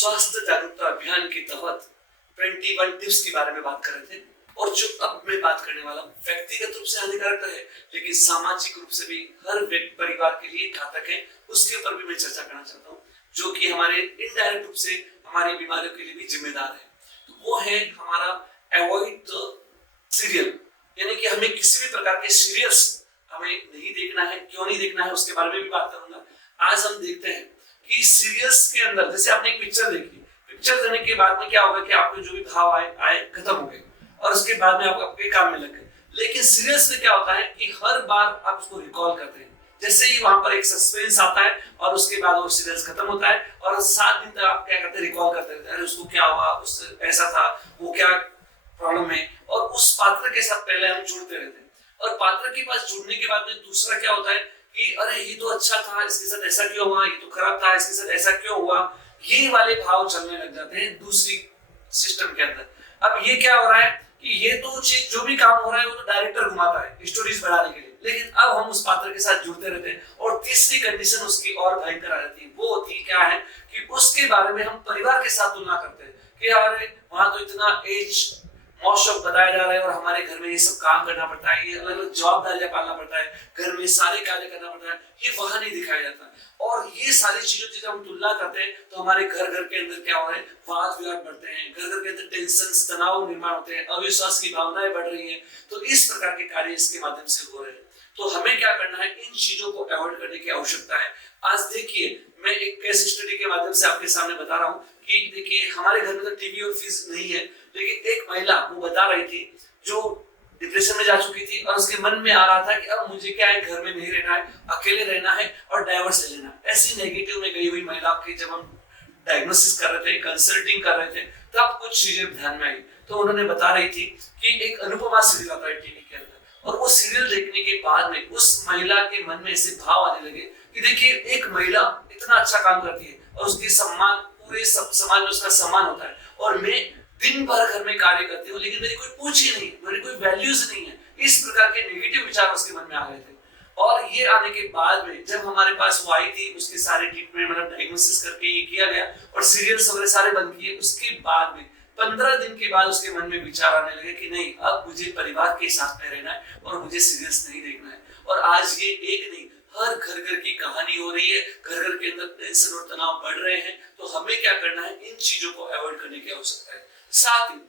स्वास्थ्य जागरूकता अभियान के तहत 21 टिप्स के बारे में बात कर रहे थे। और जो अब मैं बात करने वाला हूँ व्यक्तिगत रूप से हानिकारक है, लेकिन सामाजिक रूप से भी हर परिवार के लिए घातक है। उसके ऊपर भी मैं चर्चा करना चाहता हूँ, जो कि हमारे इनडायरेक्ट रूप से हमारी बीमारियों के लिए भी जिम्मेदार है। तो वो है हमारा अवॉइड द सीरियल, यानी कि हमें किसी भी प्रकार के सीरियल्स हमें नहीं देखना है। क्यों नहीं देखना है उसके बारे में भी बात करूंगा। आज हम देखते हैं कि सीरियल्स के अंदर, जैसे आपने एक पिक्चर देखी, पिक्चर देखने के बाद में क्या होगा कि आपके जो भी भाव आए खत्म हो गए और उसके बाद में आप आपके काम में लग गए। लेकिन सीरियल्स में क्या होता है कि हर बार आप उसको रिकॉल करते हैं। जैसे ही वहां पर एक सस्पेंस आता है और उसके बाद वो सीरियल्स खत्म होता है और 7 दिन तक आप क्या करते हैं, रिकॉल करते रहते हैं। अरे उसको क्या हुआ, उससे ऐसा था, वो क्या प्रॉब्लम है, और उस पात्र के साथ पहले हम जुड़ते रहते हैं। और पात्र के पास जुड़ने के बाद में दूसरा क्या होता है कि अरे ये तो अच्छा था, इसके साथ ऐसा क्यों हुआ, ये तो खराब था, इसके साथ ऐसा क्यों हुआ, ये वाले भाव चलने लग जाते हैं दूसरी सिस्टम के अंदर। अब ये क्या हो रहा है कि ये तो चीज जो भी काम हो रहा है वो तो डायरेक्टर घुमाता है स्टोरीज बढ़ाने के लिए, लेकिन अब हम उस पात्र के साथ जुड़ते रहते हैं। और तीसरी कंडीशन उसकी और भयंकर आ जाती है। वो होती है क्या है कि उसके बारे में हम परिवार के साथ तुलना करते हैं कि अरे वहां तो इतना एज मौसम बताया जा रहा है और हमारे घर में ये सब काम करना पड़ता है, ये अलग अलग जवाबदारियां पालना पड़ता है, घर में सारे कार्य करना पड़ता है, ये वहां नहीं दिखाया जाता। और ये सारी चीजों से जब हम तुलना करते हैं तो हमारे घर घर के अंदर क्या हो रहा है, वाद विवाद बढ़ते हैं, घर घर के अंदर टेंशन तनाव निर्माण होते हैं, अविश्वास की भावनाएं बढ़ रही हैं। तो इस प्रकार के कार्य इसके माध्यम से हो रहे हैं। तो हमें क्या करना है, इन चीजों को अवॉइड करने की आवश्यकता है। आज देखिए, मैं एक केस स्टडी के माध्यम से आपके सामने बता रहा हूँ कि देखिए हमारे घर में तो टीवी और फ्रिज नहीं है, लेकिन एक महिला वो बता रही थी जो डिप्रेशन में जा चुकी थी और उसके मन में आ रहा था कि अब मुझे क्या है, घर में नहीं रहना है, अकेले रहना है और डाइवोर्स ले लेना। ऐसी नेगेटिव में गई हुई महिला की जब हम डायग्नोसिस कर रहे थे, कंसल्टिंग कर रहे थे, तब कुछ चीजें ध्यान में आई। तो उन्होंने बता रही थी कि एक अनुपमा सीरियल आता है टीवी के अंदर, और वो सीरियल देखने के बाद में उस महिला के मन में ऐसे भाव आने लगे कि देखिए एक महिला इतना अच्छा काम करती है और उसकी सम्मान पूरे समाज में उसका सम्मान होता है, और मैं दिन भर घर में कार्य करती हूँ लेकिन मेरी कोई पूछ ही नहीं, मेरी कोई वैल्यूज नहीं है। इस प्रकार के नेगेटिव विचार उसके मन में आ गए थे। और ये आने के बाद में जब हमारे पास वो आई थी, उसके सारे ट्रीटमेंट मतलब डायग्नोसिस करके ये किया गया और सीरियल्स वगैरह सारे बंद किए। उसके बाद में 15 दिन के बाद उसके मन में विचार आने लगे कि नहीं, अब मुझे परिवार के साथ में रहना है और मुझे सीरियल्स नहीं देखना है। और आज ये एक नहीं, हर घर घर की कहानी हो रही है, घर घर के अंदर टेंशन और तनाव बढ़ रहे हैं। तो हमें क्या करना है, इन चीजों को अवॉइड करने की आवश्यकता है। साथ ही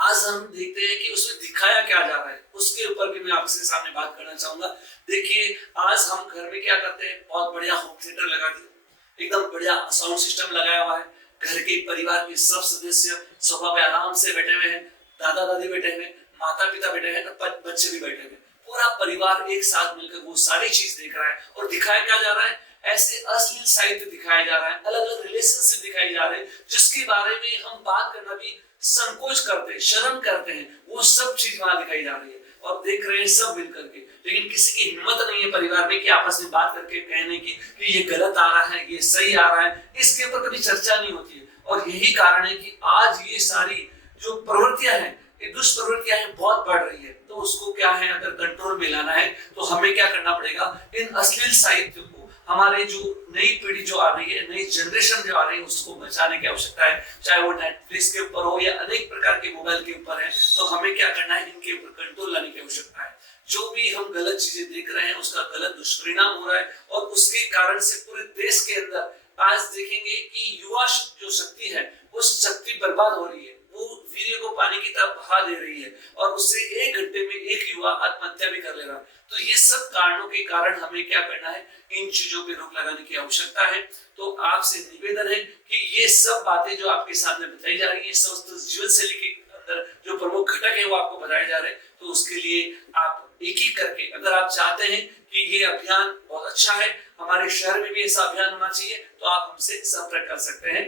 आज हम देखते हैं कि उसमें दिखाया क्या जा रहा है, उसके ऊपर भी मैं आपके सामने बात करना चाहूंगा। देखिए आज हम घर में क्या करते हैं, बहुत बढ़िया होम थिएटर लगा दिया, एकदम बढ़िया साउंड सिस्टम लगाया हुआ है, घर के परिवार के सब सदस्य सोफा पे आराम से बैठे हुए हैं, दादा दादी बैठे हुए, माता पिता बैठे हैं, बच्चे भी बैठे हुए, पूरा परिवार एक साथ मिलकर वो सारी चीज देख रहा है। और दिखाया क्या जा रहा है, ऐसे अश्लील साहित्य दिखाया जा रहा है, अलग अलग रिलेशनशिप दिखाए जा रहे हैं, जिसके बारे में हम बात करना भी संकोच करते हैं, शर्म करते हैं, वो सब चीज वहां दिखाई जा रही है और देख रहे हैं सब मिल करके। लेकिन किसी की हिम्मत नहीं है परिवार में कि आपस में बात करके कहने की कि ये गलत आ रहा है, ये सही आ रहा है, इसके ऊपर कभी चर्चा नहीं होती है। और यही कारण है कि आज ये सारी जो प्रवृत्तियां हैं, ये दुष्प्रवृत्तियां हैं, बहुत बढ़ रही है। तो उसको क्या है, अगर कंट्रोल में लाना है तो हमें क्या करना पड़ेगा, इन अश्लील साहित्य को हमारे जो नई पीढ़ी जो आ रही है, नई जनरेशन जो आ रही है, उसको बचाने की आवश्यकता है। चाहे वो नेटफ्लिक्स के ऊपर हो या अनेक प्रकार के मोबाइल के ऊपर है, तो हमें क्या करना है, इनके ऊपर कंट्रोल लाने की आवश्यकता है। जो भी हम गलत चीजें देख रहे हैं उसका गलत दुष्परिणाम हो रहा है और उसके कारण से पूरे देश के अंदर आज देखेंगे कि युवा जो शक्ति है वो शक्ति बर्बाद हो रही है, वो वीर्य को पानी की तरफ बहा दे रही है और उससे 1 घंटे में एक युवा आत्महत्या भी कर ले रहा है। तो ये सब कारणों के कारण हमें क्या करना है, इन चीजों पे रोक लगाने की आवश्यकता है। तो आपसे निवेदन है कि ये सब बातें जो आपके सामने बताई जा रही है, स्वस्थ जीवन शैली के अंदर जो प्रमुख घटक है वो आपको बताए जा रहे हैं, तो उसके लिए आप एक एक करके, अगर आप चाहते हैं कि ये अभियान बहुत अच्छा है, हमारे शहर में भी ऐसा अभियान होना चाहिए, तो आप हमसे संपर्क कर सकते हैं।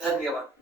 धन्यवाद।